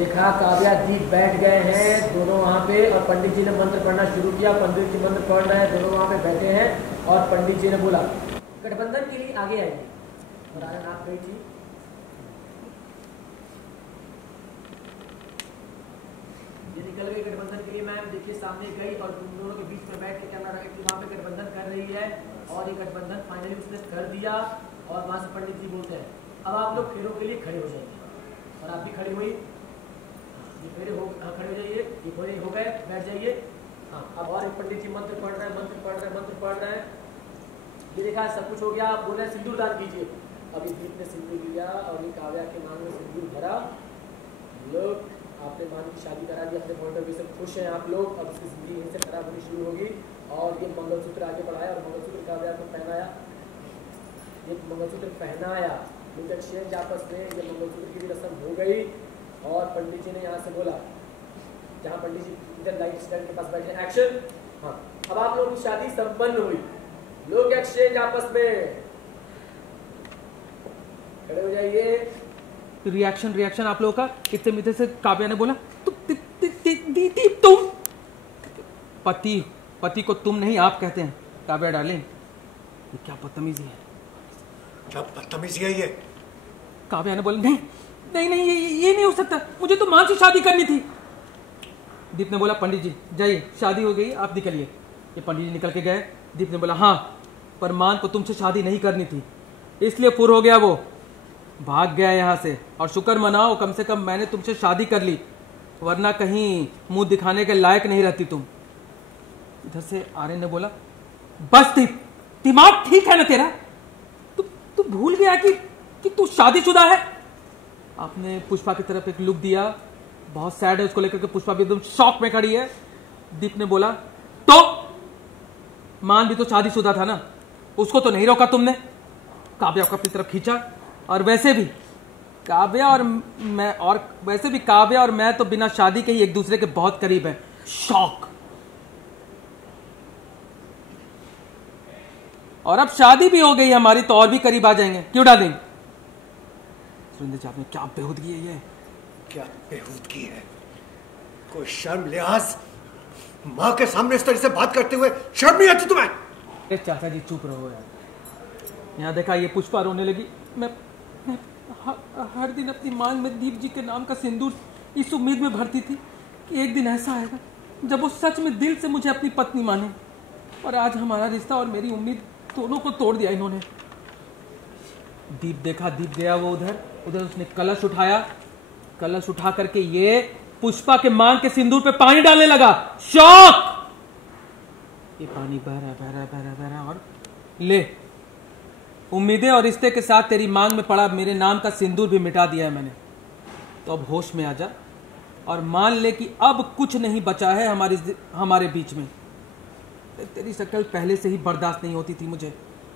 देखा काव्या दीप बैठ गए हैं दोनों वहाँ पे और पंडित जी ने मंत्र पढ़ना शुरू किया। पंडित जी मंत्र पढ़ रहे हैं, दोनों वहाँ पे बैठे हैं और पंडित जी ने बोला गठबंधन के लिए आगे आएंगे। और आनंद आप गई थी, ये निकल गई गठबंधन के लिए मैम। देखिए सामने गई और तुम दोनों के बीच में बैठ के कैमरा रख के वहाँ पे गठबंधन कर रही है और ये गठबंधन फाइनली उसने कर दिया। और वहाँ से पंडित जी बोलते हैं अब आप लोग फेरों के लिए खड़े हो जाएंगे। और आप भी खड़ी हुई, ये फेरे हो खड़े हो जाइए, ये फेरे हो गए, बैठ जाइए। हाँ अब और एक पंडित जी मंत्र पढ़ रहे हैं, मंत्र पढ़ रहे हैं, मंत्र पढ़ रहे हैं। ये देखा सब कुछ हो गया। आप बोल रहे हैं सिंदूर दान कीजिए। अभी दीप ने सिंदूर लिया और ये काव्या के मांग में सिंदूर भरा। लोग आपने मान की शादी करा दी, अपने पॉइंट ऑफ व्यू से खुश हैं आप लोग। अब उसकी जिंदगी यहीं से खराब होनी शुरू होगी। और ये मंगलसूत्र आगे बढ़ाया और मंगलसूत्र काव्या को पहनाया। ये मंगलसूत्र पहनाया, उनका एक्सचेंज आपस में, ये मंगलसूत्र की भी रस्म हो गई। और पंडित जी ने यहाँ से बोला, जहाँ पंडित जी इधर लाइट स्टैंड के पास बैठे, एक्शन। हाँ अब आप लोगों की शादी संपन्न हुई। लोग एक्सचेंज आपस में, खड़े हो जाइए। रिएक्शन आप लोगों का। इतने मीठे से काव्या ने बोला तुम पति को तुम नहीं आप कहते हैं। काव्या डार्लिंग ये क्या बदतमीजी है, क्या बदतमीजी है ये। काव्या ने बोला नहीं ये नहीं हो सकता, मुझे तो मान से शादी करनी थी। दीप ने बोला पंडित जी जाइए, शादी हो गई, आप निकलिए। ये पंडित जी निकल के गए। दीप ने बोला हाँ पर मान को तुमसे शादी नहीं करनी थी, इसलिए फुर हो गया, वो भाग गया यहाँ से। और शुक्र मनाओ कम से कम मैंने तुमसे शादी कर ली, वरना कहीं मुंह दिखाने के लायक नहीं रहती तुम। इधर से आर्यन ने बोला बस दीप, दिमाग ठीक है ना तेरा? तू भूल गया कि तू शादीशुदा है। आपने पुष्पा की तरफ एक लुक दिया, बहुत सैड है उसको लेकर के। पुष्पा भी एकदम शॉक में खड़ी है। दीप ने बोला तो मान भी तो शादीशुदा था ना, उसको तो नहीं रोका तुमने। काव्या को अपनी तरफ खींचा। और वैसे भी काव्या और मैं तो बिना शादी के ही एक दूसरे के बहुत करीब हैं। शॉक। और अब शादी भी हो गई हमारी तो और भी करीब आ जाएंगे, क्यों डालेंगे? सुरेंद्र जी आपने क्या बेहूदगी है ये, क्या बेहूदगी है। कोई शर्म लिहाज, माँ के सामने इस तरह से बात करते हुए शर्म नहीं आती तुम्हें? चाचा जी चुप रहो यार। यहाँ देखा ये पुष्पा रोने लगी। मैं हर दिन अपनी मांग में दीप जी के नाम का सिंदूर इस उम्मीद में भरती थी कि एक दिन ऐसा आएगा जब वो सच में दिल से मुझे अपनी पत्नी माने। और आज हमारा रिश्ता और मेरी उम्मीद दोनों को तोड़ दिया इन्होंने। दीप देखा, दीप गया वो उधर उसने कलश उठाया। कलश उठा करके ये पुष्पा के मांग के सिंदूर पे पानी डालने लगा। शॉक। ये पानी बह रहा और ले, उम्मीदें और रिश्ते के साथ तेरी मांग में पड़ा मेरे नाम का सिंदूर भी मिटा दिया है मैंने। तो अब होश में आ जा और मान ले कि अब कुछ नहीं बचा है हमारे बीच में। तेरी शक्ल पहले से ही बर्दाश्त नहीं होती थी मुझे।